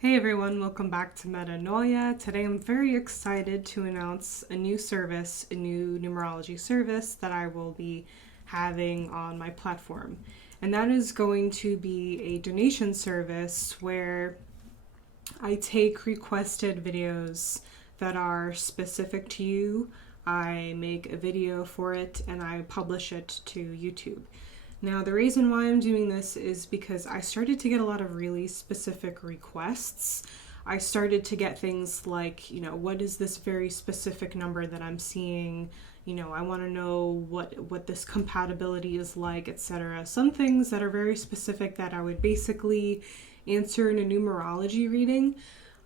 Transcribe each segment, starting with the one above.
Hey everyone, welcome back to Metanoia. Today I'm very excited to announce a new service, a new numerology service that I will be having on my platform. And that is going to be a donation service where I take requested videos that are specific to you. I make a video for it and I publish it to YouTube. Now, the reason why I'm doing this is because I started to get a lot of really specific requests. I started to get things like, what is this very specific number that I'm seeing? I want to know what this compatibility is like, etc. Some things that are very specific that I would basically answer in a numerology reading.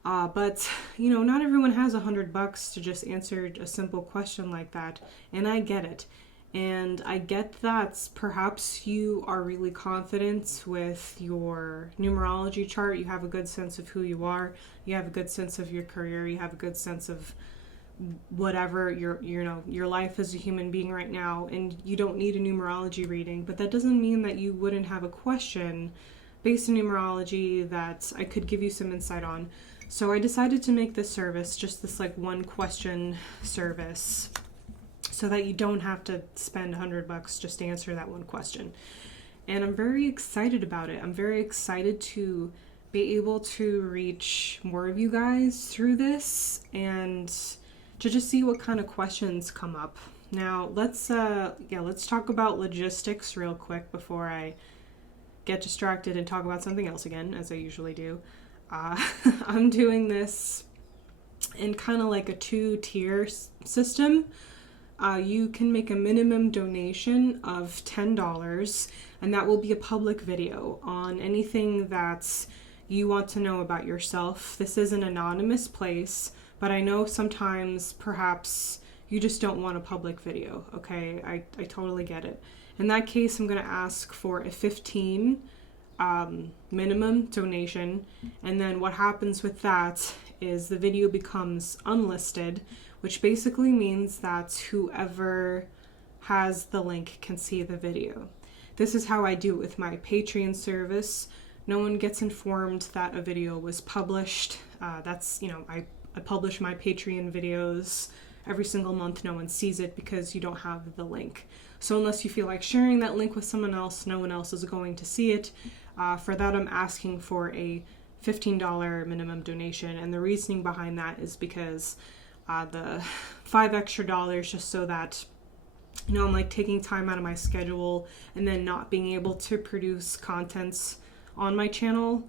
But not everyone has $100 to just answer a simple question like that, and I get it. And I get that perhaps you are really confident with your numerology chart. You have a good sense of who you are. You have a good sense of your career. You have a good sense of whatever your life as a human being right now. And you don't need a numerology reading. But that doesn't mean that you wouldn't have a question based on numerology that I could give you some insight on. So I decided to make this service just this one question service, so that you don't have to spend $100 just to answer that one question. And I'm very excited about it. I'm very excited to be able to reach more of you guys through this and to just see what kind of questions come up. Now, let's talk about logistics real quick before I get distracted and talk about something else again, as I usually do. I'm doing this in kind of like a 2-tier system. You can make a minimum donation of $10, and that will be a public video on anything that you want to know about yourself. This is an anonymous place, but I know sometimes perhaps you just don't want a public video, okay? I totally get it. In that case, I'm going to ask for a 15 minimum donation, and then what happens with that is the video becomes unlisted, which basically means that whoever has the link can see the video. This is how I do it with my Patreon service. No one gets informed that a video was published. I publish my Patreon videos every single month. No one sees it because you don't have the link. So unless you feel like sharing that link with someone else, no one else is going to see it. For that, I'm asking for a $15 minimum donation. And the reasoning behind that is because the $5 extra just so that I'm taking time out of my schedule and then not being able to produce contents on my channel.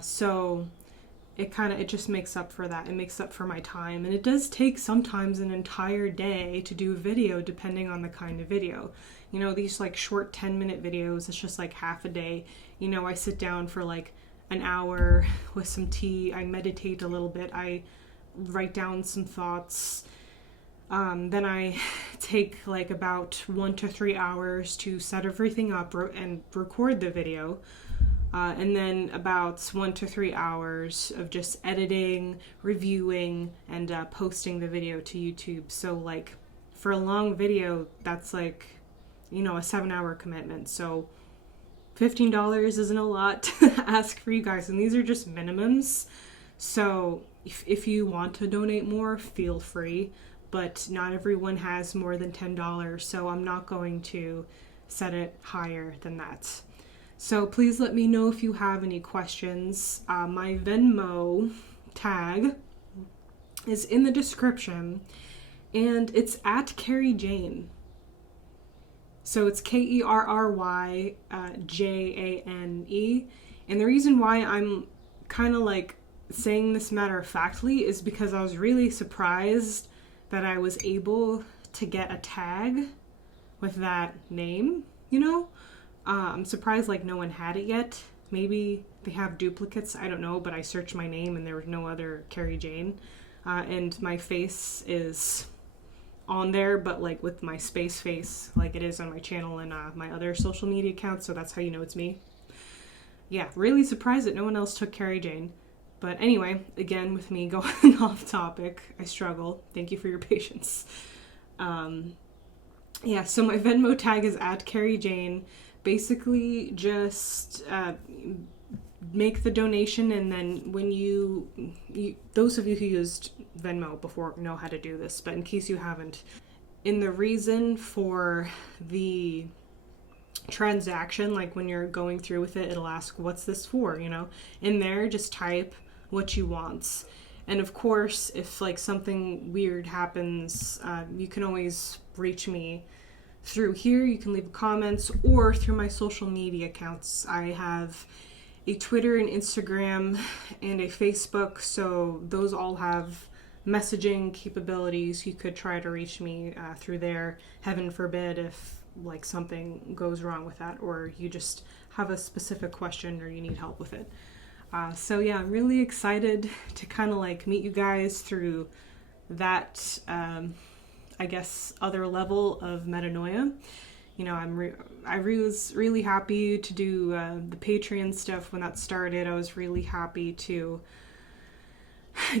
So it just makes up for that. It makes up for my time, and it does take sometimes an entire day to do a video depending on the kind of video. These short 10-minute videos, it's just half a day. I sit down for an hour with some tea, I meditate a little bit, I write down some thoughts. Then I take about 1 to 3 hours to set everything up and record the video. And then about 1 to 3 hours of just editing, reviewing, and posting the video to YouTube. So for a long video, that's a 7-hour commitment. So $15 isn't a lot to ask for you guys. And these are just minimums. So if you want to donate more, feel free, but not everyone has more than $10, so I'm not going to set it higher than that. So please let me know if you have any questions. My Venmo tag is in the description, and it's at Carrie Jane. So it's KerryJane. And the reason why I'm kind of saying this matter-of-factly is because I was really surprised that I was able to get a tag with that name, I'm surprised no one had it yet. Maybe they have duplicates, I don't know, but I searched my name and there was no other Carrie Jane. And my face is on there, but with my space face, it is on my channel and my other social media accounts, so that's how you know it's me. Yeah, really surprised that no one else took Carrie Jane. But anyway, again, with me going off topic, I struggle. Thank you for your patience. So my Venmo tag is at Carrie Jane. Basically, just make the donation, and then when you those of you who used Venmo before know how to do this, but in case you haven't, in the reason for the transaction, like when you're going through with it, it'll ask, what's this for, in there, just type what you want. And of course, if like something weird happens, you can always reach me through here. You can leave comments, or through my social media accounts. I have a Twitter and Instagram and a Facebook, so those all have messaging capabilities. You could try to reach me through there. Heaven forbid if like something goes wrong with that, or you just have a specific question or you need help with it. So yeah, I'm really excited to kind of like meet you guys through that, I guess, other level of metanoia. I was really happy to do the Patreon stuff when that started. I was really happy to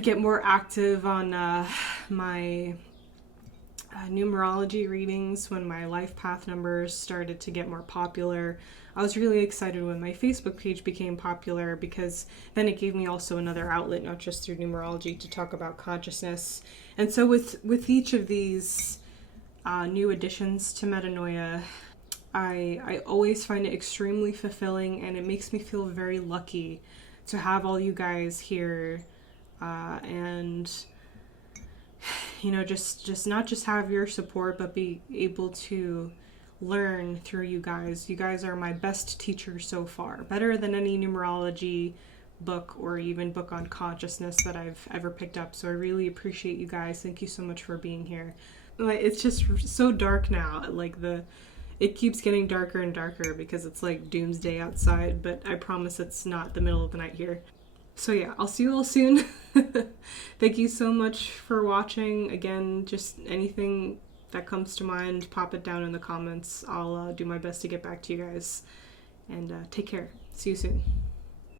get more active on my numerology readings when my life path numbers started to get more popular. I was really excited when my Facebook page became popular, because then it gave me also another outlet, not just through numerology, to talk about consciousness. And so with each of these new additions to metanoia, I always find it extremely fulfilling, and it makes me feel very lucky to have all you guys here, and just not just have your support, but be able to learn through you guys. You guys are my best teachers so far, better than any numerology book or even book on consciousness that I've ever picked up. So I really appreciate you guys. Thank you so much for being here. It's just so dark now. It keeps getting darker and darker because it's like doomsday outside, but I promise it's not the middle of the night here. So yeah, I'll see you all soon. Thank you so much for watching. Again, just anything that comes to mind, pop it down in the comments. I'll do my best to get back to you guys. And take care. See you soon.